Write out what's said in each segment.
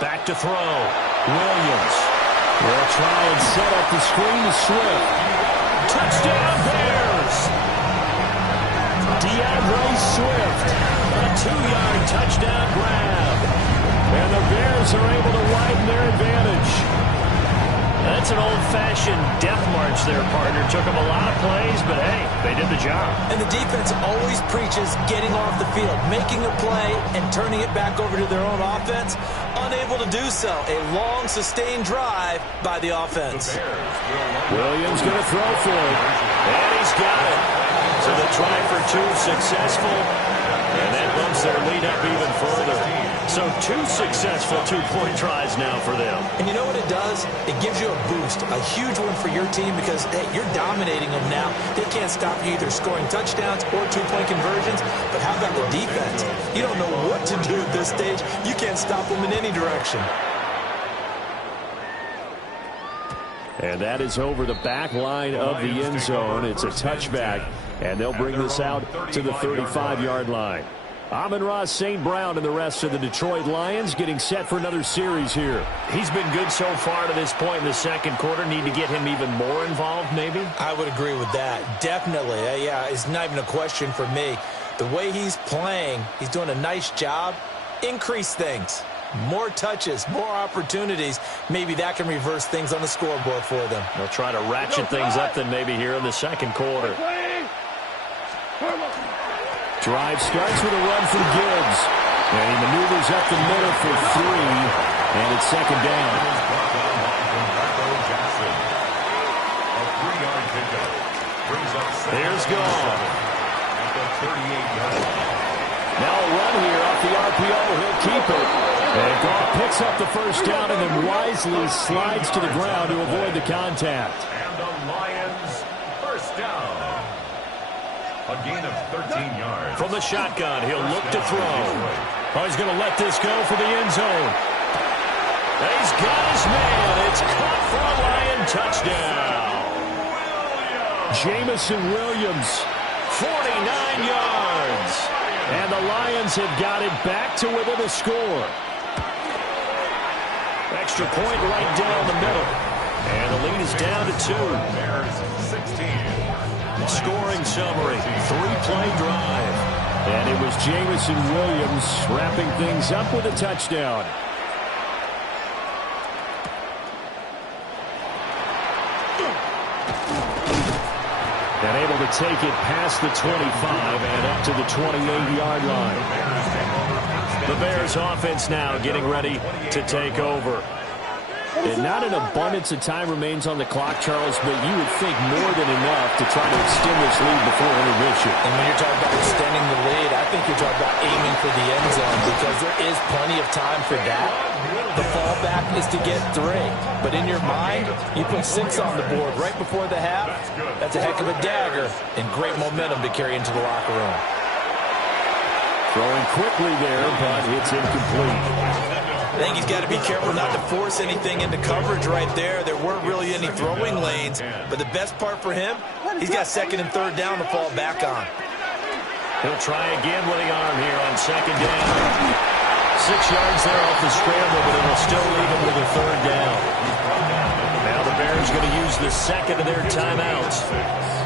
Back to throw. Williams will try and set up the screen to Swift. Touchdown Bears! DeAndre Swift, a 2-yard touchdown grab. And the Bears are able to widen their advantage. That's an old-fashioned death march there, partner. Took them a lot of plays, but hey, they did the job. And the defense always preaches getting off the field, making a play, and turning it back over to their own offense. Unable to do so. A long, sustained drive by the offense. Williams going to throw for it. And he's got it. So the try for 2 successful. And that bumps their lead up even further. So 2 successful 2-point tries now for them. And you know what it does? It gives you a boost, a huge one for your team because, hey, you're dominating them now. They can't stop you either scoring touchdowns or 2-point conversions. But how about the defense? You don't know what to do at this stage. You can't stop them in any direction. And that is over the back line of the end zone. It's a touchback, and they'll bring this out to the 35-yard line. Amon-Ra St. Brown and the rest of the Detroit Lions getting set for another series here. He's been good so far to this point in the second quarter. Need to get him even more involved, maybe? I would agree with that. Definitely. Yeah, it's not even a question for me. The way he's playing, he's doing a nice job. Increase things. More touches, more opportunities. Maybe that can reverse things on the scoreboard for them. They'll try to ratchet things up then maybe here in the second quarter. Drive starts with a run from Gibbs. And he maneuvers up the middle for 3. And it's second down. Here's Goff. Now a run here off the RPO. He'll keep it. And Goff picks up the first down and then wisely slides to the ground to avoid the contact. And the Lions first down. A gain of 13 yards. From the shotgun, he'll look to throw. Oh, he's going to let this go for the end zone. He's got his man. It's caught for a Lion touchdown. Jamison Williams, 49 yards. And the Lions have got it back to within a score. Extra point right down the middle. And the lead is down to 2. Bears 16. Scoring summary, 3-play drive. And it was Jamison Williams wrapping things up with a touchdown. And able to take it past the 25 and up to the 28-yard line. The Bears offense now getting ready to take over. And not an abundance of time remains on the clock, Charles, but you would think more than enough to try to extend this lead before intermission. And when you're talking about extending the lead, I think you're talking about aiming for the end zone because there is plenty of time for that. The fallback is to get 3. But in your mind, you put 6 on the board right before the half. That's a heck of a dagger and great momentum to carry into the locker room. Throwing quickly there, but it's incomplete. I think he's got to be careful not to force anything into coverage right there. There weren't really any throwing lanes, but the best part for him, he's got 2nd and 3rd down to fall back on. He'll try again with the arm here on 2nd down. 6 yards there off the scramble, but it'll still leave him with a 3rd down. Now the Bears going to use the 2nd of their timeouts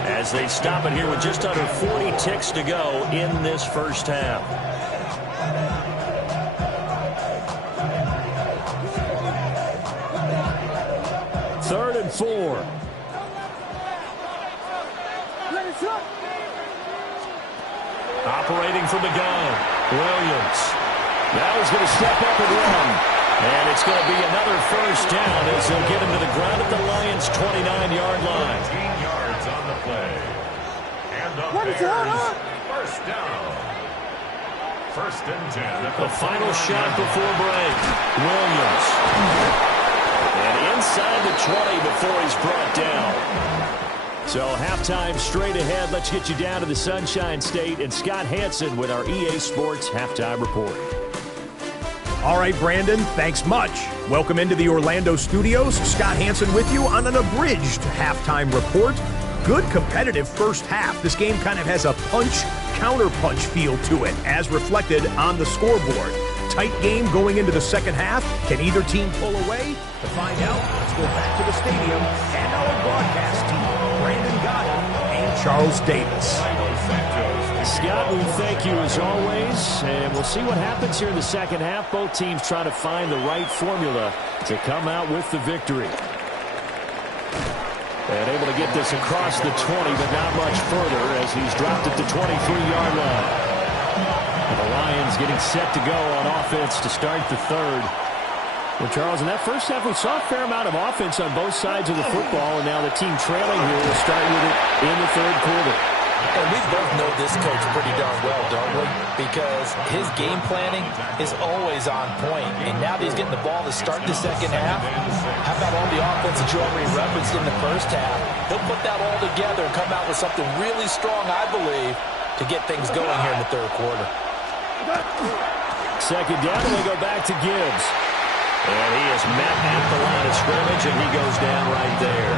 as they stop it here with just under 40 ticks to go in this first half. 3rd and 4. Operating from the gun, Williams. Now he's going to step up and run. And it's going to be another first down as they'll get him to the ground at the Lions' 29-yard line. 15 yards on the play. And the Bears first down. 1st and 10. The final shot before break. Williams. And inside the 20 before he's brought down. So halftime straight ahead. Let's get you down to the Sunshine State and Scott Hansen with our EA Sports Halftime Report. All right, Brandon, thanks much. Welcome into the Orlando studios. Scott Hansen with you on an abridged halftime report. good competitive first half. This game kind of has a punch-counter-punch feel to it, as reflected on the scoreboard. Tight game going into the second half. Can either team pull away? To find out, let's go back to the stadium and our broadcast team, Brandon Goddard and Charles Davis. Scott, we thank you as always, and we'll see what happens here in the second half. Both teams trying to find the right formula to come out with the victory. And able to get this across the 20, but not much further as he's dropped it to 23-yard line. And the Lions getting set to go on offense to start the third. Well, Charles, in that first half, we saw a fair amount of offense on both sides of the football, and now the team trailing here will start with it in the third quarter. And we both know this coach pretty darn well, don't we? Because his game planning is always on point. And now that he's getting the ball to start the second half, how about all the offense that you already referenced in the first half? He'll put that all together and come out with something really strong, I believe, to get things going here in the third quarter. Second down, and they go back to Gibbs. And he is met at the line of scrimmage, and he goes down right there.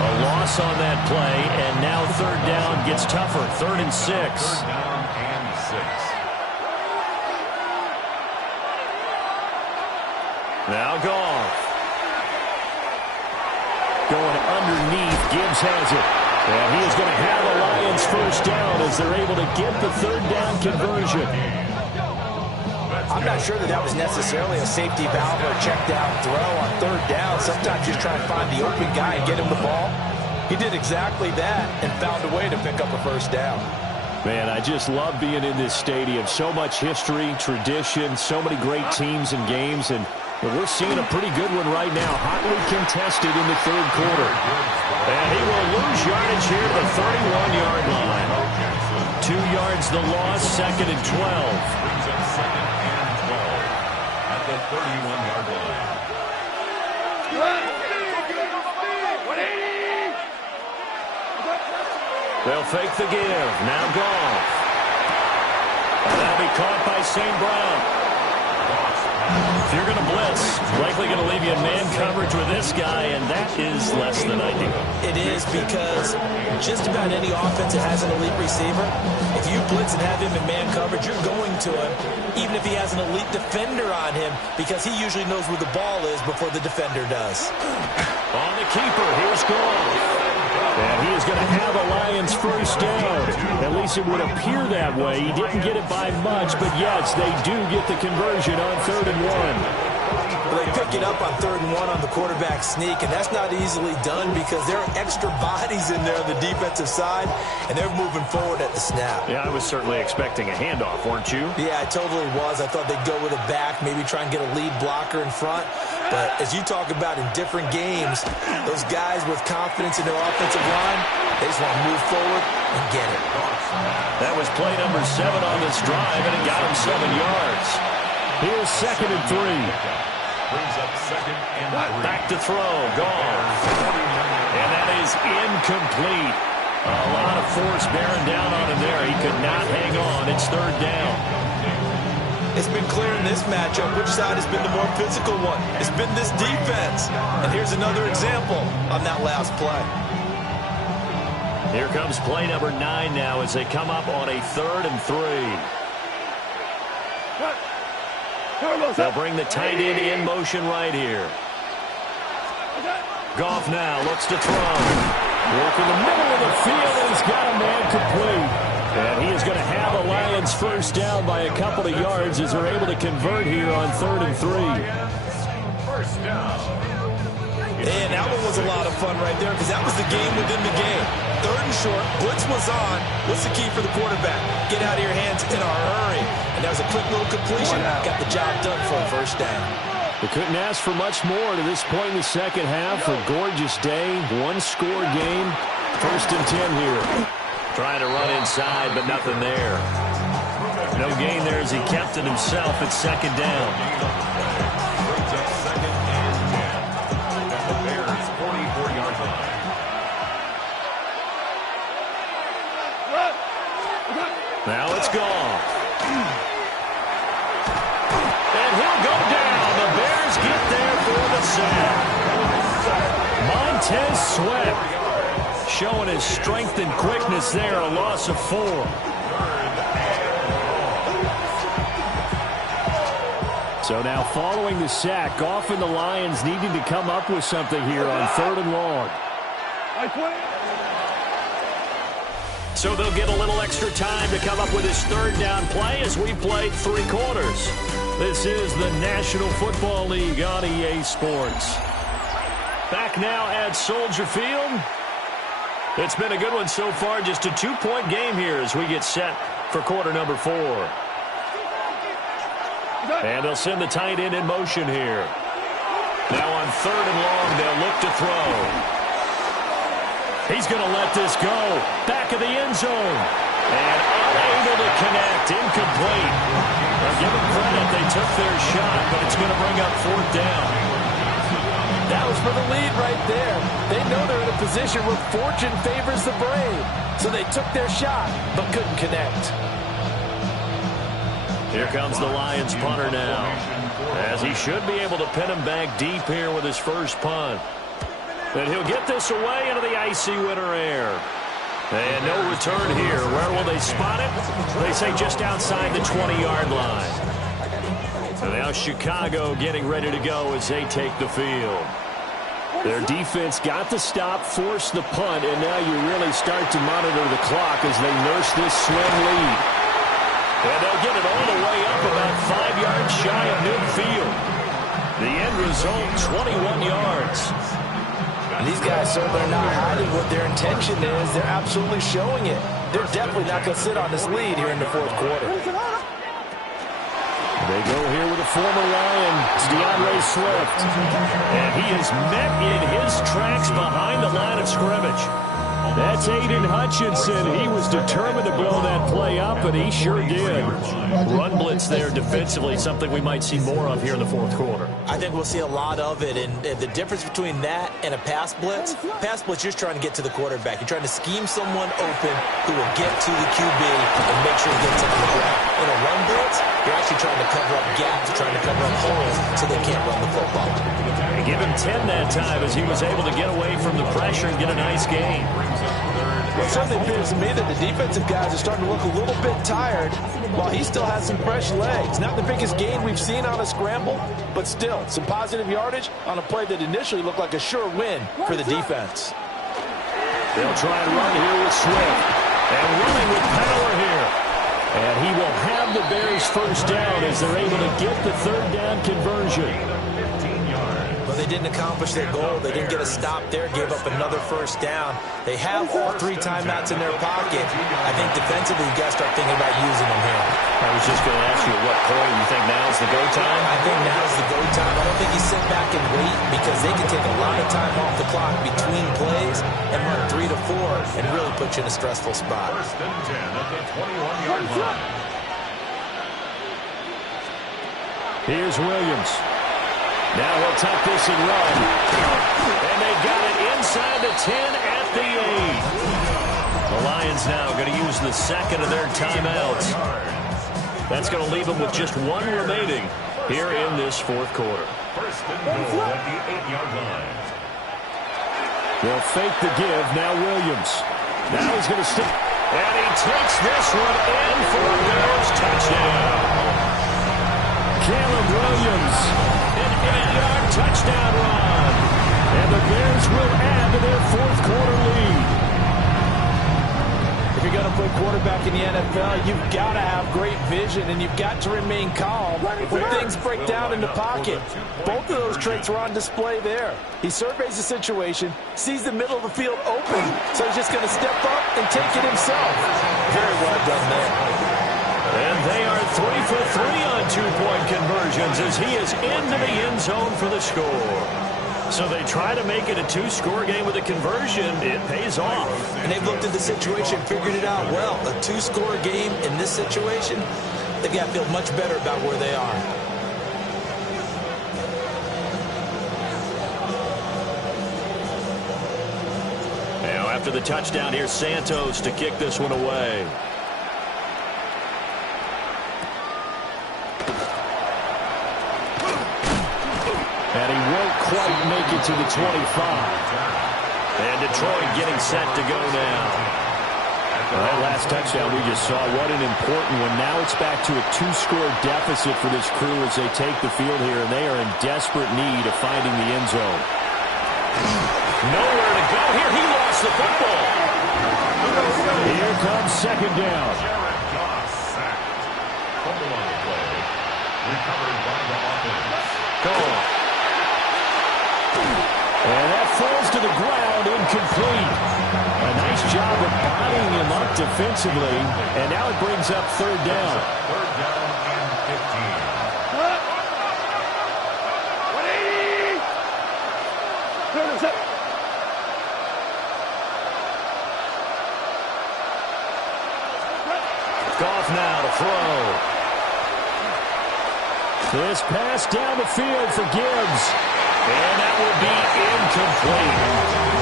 A loss on that play, and now third down gets tougher. 3rd and 6. Now Goff. Going underneath. Gibbs has it. And he is going to have a Lions first down as they're able to get the third down conversion. I'm not sure that was necessarily a safety valve or a check down throw on third down. Sometimes you just try and find the open guy and get him the ball. He did exactly that and found a way to pick up a first down. Man, I just love being in this stadium. So much history, tradition, so many great teams and games, and we're seeing a pretty good one right now. Hotly contested in the third quarter. And he will lose yardage here at the 31-yard line. 2 yards the loss, 2nd and 12. At the 31-yard line. They'll fake the give. Now Goff. And that'll be caught by St. Brown. If you're going to blitz, likely going to leave you in man coverage with this guy, and that is less than ideal. It is, because just about any offense that has an elite receiver, if you blitz and have him in man coverage, you're going to him, even if he has an elite defender on him, because he usually knows where the ball is before the defender does. On the keeper, here's Goff. And he is going to have a Lions first down. At least it would appear that way. He didn't get it by much, but yes, they do get the conversion on 3rd and 1. They pick it up on 3rd and 1 on the quarterback sneak, and that's not easily done because there are extra bodies in there on the defensive side, and they're moving forward at the snap. Yeah, I was certainly expecting a handoff, weren't you? Yeah, I totally was. I thought they'd go with it back, maybe try and get a lead blocker in front. But as you talk about in different games, those guys with confidence in their offensive line, they just want to move forward and get it. That was play number 7 on this drive, and it got him 7 yards. Here's 2nd and 3. Brings up 2nd and 3. Back to throw. Goff. And that is incomplete. A lot of force bearing down on him there. He could not hang on. It's 3rd down. It's been clear in this matchup which side has been the more physical one. It's been this defense. And here's another example on that last play. Here comes play number 9 now as they come up on a 3rd and 3. They'll bring the tight end in motion right here. Goff now looks to throw. Work in the middle of the field, and he's got a man complete. And he is going to have a Lions first down by a couple of yards as they're able to convert here on 3rd and 3. First down. And that one was a lot of fun right there because that was the game within the game. 3rd and short, blitz was on. What's the key for the quarterback? Get out of your hands in a hurry. And that was a quick little completion. Got the job done for a first down. They couldn't ask for much more to this point in the second half. A gorgeous day, one-score game. 1st and 10 here. Trying to run inside, but nothing there. No gain there as he kept it himself at 2nd down. Brings up 2nd and 10. At the Bears' 44-yard line. Now it's Goff. And he'll go down. The Bears get there for the sack. Montez Sweat showing his strength and quickness there, a loss of 4. So now following the sack, Goff and the Lions needing to come up with something here on 3rd and long. So they'll get a little extra time to come up with his 3rd down play as we played 3 quarters. This is the National Football League on EA Sports. Back now at Soldier Field. It's been a good one so far, just a 2-point game here as we get set for quarter number 4. And they'll send the tight end in motion here. Now on 3rd and long, they'll look to throw. He's going to let this go. Back of the end zone. And unable to connect. Incomplete. Now give them credit. They took their shot, but it's going to bring up 4th down. That was for the lead right there. They know they're in a position where fortune favors the brave. So they took their shot, but couldn't connect. Here comes the Lions punter now, as he should be able to pin him back deep here with his first punt. And he'll get this away into the icy winter air. And no return here. Where will they spot it? They say just outside the 20-yard line. And now Chicago getting ready to go as they take the field. Their defense got the stop, forced the punt, and now you really start to monitor the clock as they nurse this slim lead. And they'll get it all the way up about 5 yards shy of midfield. The end result, 21 yards. And these guys certainly are not hiding what their intention is. They're absolutely showing it. They're definitely not going to sit on this lead here in the 4th quarter. They go here with a former Lion, DeAndre Swift. And he is met in his tracks behind the line of scrimmage. That's Aiden Hutchinson. He was determined to blow that play up, and he sure did. Run blitz there defensively, something we might see more of here in the 4th quarter. I think we'll see a lot of it, and the difference between that and a pass blitz, you're just trying to get to the quarterback. You're trying to scheme someone open who will get to the QB and make sure he gets it on the ground. In a run blitz, you're actually trying to cover up gaps, trying to cover up holes so they can't run the football. They give him 10 that time as he was able to get away from the pressure and get a nice gain. Well, it certainly appears to me that the defensive guys are starting to look a little bit tired while he still has some fresh legs. Not the biggest gain we've seen on a scramble, but still some positive yardage on a play that initially looked like a sure win for the defense. They'll try and run here with Swift. And running with power here. And he will have the Bears first down as they're able to get the 3rd down conversion. But they didn't accomplish their goal. They didn't get a stop there, gave up another first down. They have all 3 timeouts in their pocket. I think defensively, you got to start thinking about using them here. I was just going to ask you at what point you think now's the go time? I think now's the go time. I don't think you sit back and wait because they can take a lot of time off the clock between plays and run 3 to 4 and really put you in a stressful spot. 1st and 10 at the 21-yard line. Here's Williams. Now he'll tuck this and run. And they got it inside the 10 at the 8. The Lions now going to use the 2nd of their timeouts. That's going to leave them with just 1 remaining here in this 4th quarter. 1st and goal at the 8-yard line. They'll fake the give. Now Williams. Now he's going to stick. And he takes this one in for a Bears touchdown. Caleb Williams. An 8-yard touchdown run. And the Bears will add to their 4th quarter lead. If you're going to play quarterback in the NFL, you've got to have great vision, and you've got to remain calm when things break down in the pocket. Both of those traits were on display there. He surveys the situation, sees the middle of the field open, so he's just going to step up and take it himself. Very well done there. And they are 3 for 3 on 2-point conversions as he is into the end zone for the score. So they try to make it a 2-score game with a conversion. It pays off. And they've looked at the situation, figured it out well. A 2-score game in this situation, they've got to feel much better about where they are. Now after the touchdown, here's Santos to kick this one away. And he won't quite make it to the 25. And Detroit getting set to go now. That last touchdown we just saw, what an important one. Now it's back to a 2-score deficit for this crew as they take the field here, and they are in desperate need of finding the end zone. Nowhere to go here. He lost the football. Here comes second down. Jared Goff sacked. Fumble on the play. Recovered by the offense. Goal. And that falls to the ground, incomplete. A nice job of bodying him up defensively, and now it brings up third down. Third down and 15. Goff now to throw. This pass down the field for Gibbs. And that will be incomplete.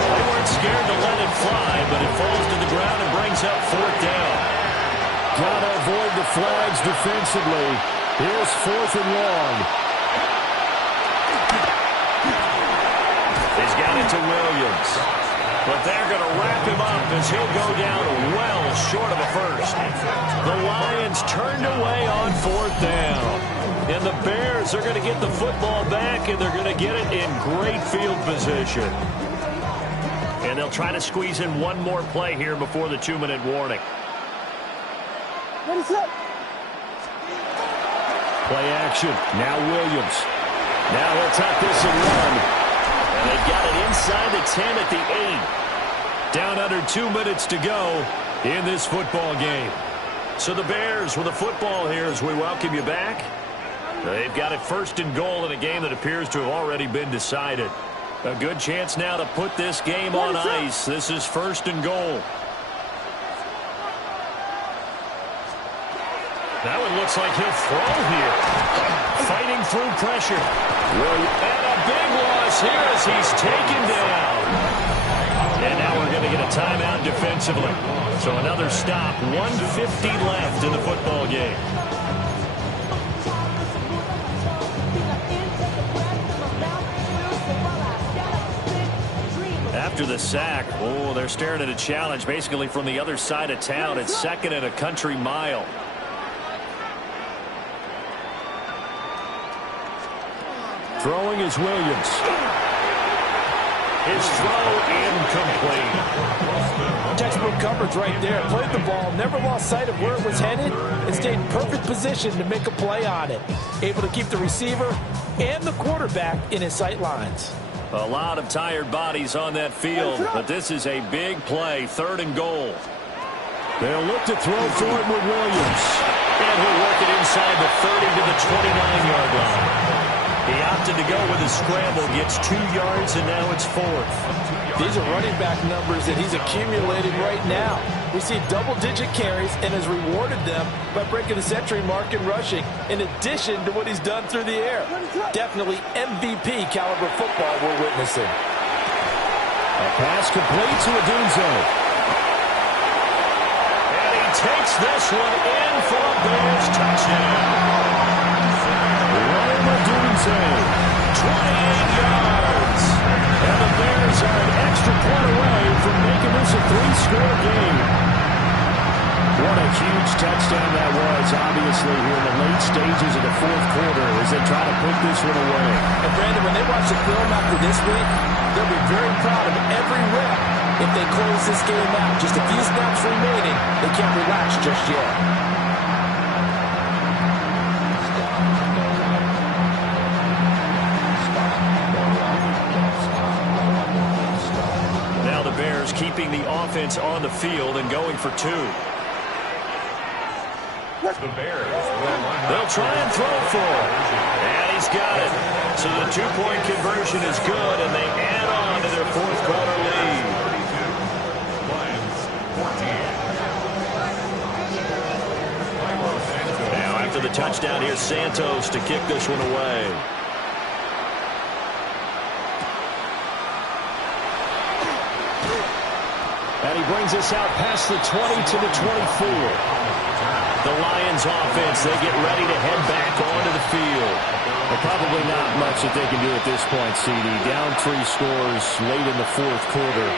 They weren't scared to let it fly, but it falls to the ground and brings up fourth down. Got to avoid the flags defensively. Here's fourth and long. He's got it to Williams. But they're going to wrap him up as he'll go down well short of a first. The Lions turned away on fourth down. And the Bears are going to get the football back, and they're going to get it in great field position. And they'll try to squeeze in one more play here before the 2-minute warning. Play action. Now Williams. Now he'll tuck this and run. And they've got it inside the 10 at the 8. Down under 2 minutes to go in this football game. So the Bears with the football here as we welcome you back. They've got it first and goal in a game that appears to have already been decided. A good chance now to put this game on ice. This is first and goal. That one looks like he'll throw here. Fighting through pressure. And a big loss here as he's taken down. And now we're going to get a timeout defensively. So another stop. 1:50 left in the football game. After the sack, oh, they're staring at a challenge basically from the other side of town. It's second and a country mile. Throwing is Williams. His throw incomplete. Textbook coverage right there. Played the ball, never lost sight of where it was headed, and stayed in perfect position to make a play on it. Able to keep the receiver and the quarterback in his sight lines. A lot of tired bodies on that field, but this is a big play, third and goal. They'll look to throw for it with Williams. And he'll work it inside the 30 to the 29-yard line. He opted to go with a scramble, gets 2 yards, and now it's fourth. These are running back numbers that he's accumulated right now. Received double-digit carries and has rewarded them by breaking the century mark in rushing, in addition to what he's done through the air. Definitely MVP caliber football we're witnessing. A pass complete to Odunze. And he takes this one in for a Bears touchdown. Odunze, 28 yards. And the Bears are an extra point away from making this a 3-score game. What a huge touchdown that was, obviously, here in the late stages of the fourth quarter as they try to put this one away. And, Brandon, when they watch the film after this week, they'll be very proud of every rep if they close this game out. Just a few snaps remaining. They can't relax just yet. Now the Bears keeping the offense on the field and going for 2. The Bears will line up. They'll try and throw for it. And he's got it. So the 2-point conversion is good, and they add on to their fourth quarter lead. 32. Lions 14. Now after the touchdown, here's Santos to kick this one away. And he brings us out past the 20 to the 24. The Lions offense, they get ready to head back onto the field. But probably not much that they can do at this point, CD. Down 3 scores late in the fourth quarter.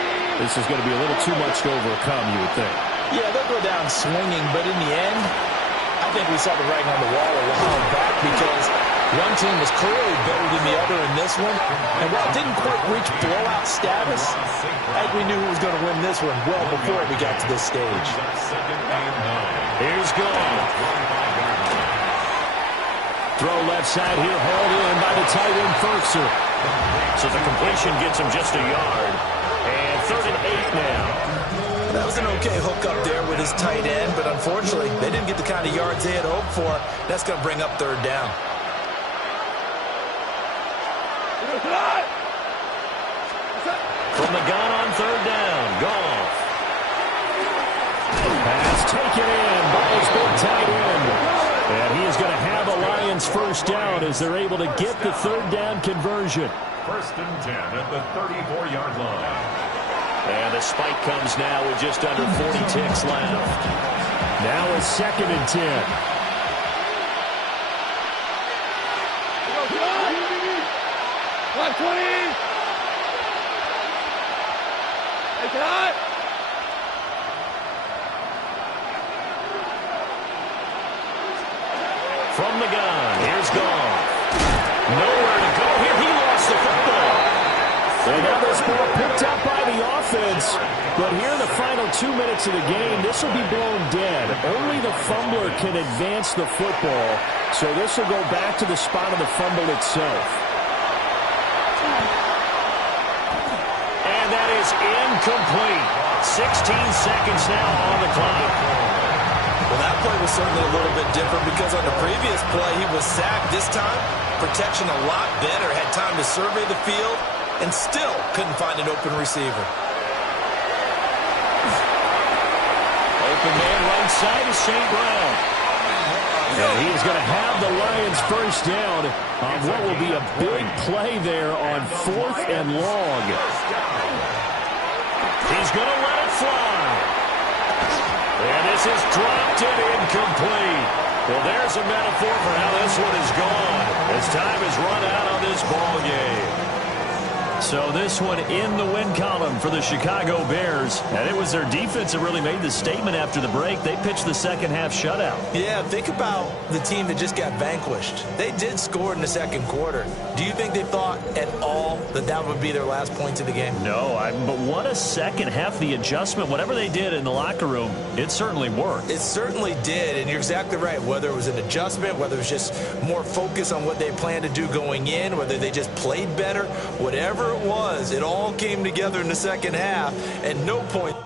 This is going to be a little too much to overcome, you would think. Yeah, they'll go down swinging, but in the end, I think we saw the writing on the wall a while back because one team was clearly better than the other in this one. And while it didn't quite reach blowout status, I think we knew who was going to win this one well before we got to this stage. Here's Goff. Throw left side here, hauled in by the tight end Ferkser. So the completion gets him just a yard. And 3rd and 8 now. That was an okay hook up there with his tight end, but unfortunately, they didn't get the kind of yards they had hoped for. That's going to bring up 3rd down. From the gun on 3rd down, Goff. Pass taken in by his big tight end. And he is going to have a Lions 1st down as they're able to get the 3rd down conversion. 1st and 10 at the 34-yard line. And the spike comes now with just under 40 ticks left. Now a 2nd and 10. From the gun, here's Goff. Nowhere to go here. He lost the football. And now this ball picked up by the offense. But here in the final 2 minutes of the game, this will be blown dead. Only the fumbler can advance the football. So this will go back to the spot of the fumble itself. And that is incomplete. 16 seconds now on the clock. Well, that play was certainly a little bit different because on the previous play, he was sacked. This time, protection a lot better. Had time to survey the field and still couldn't find an open receiver. Open man right side is St. Brown. And he is going to have the Lions 1st down on what will be a big play there on 4th and long. He's going to let it fly. And this is dropped and incomplete. Well, there's a metaphor for how this one is gone as time is run out on this ball game. So this one in the win column for the Chicago Bears. And it was their defense that really made the statement after the break. They pitched the second half shutout. Yeah, think about the team that just got vanquished. They did score in the 2nd quarter. Do you think they thought at all that that would be their last points of the game? No, but what a second half. The adjustment, whatever they did in the locker room, it certainly worked. It certainly did, and you're exactly right. Whether it was an adjustment, whether it was just more focus on what they planned to do going in, whether they just played better, whatever it was, it all came together in the second half, and no point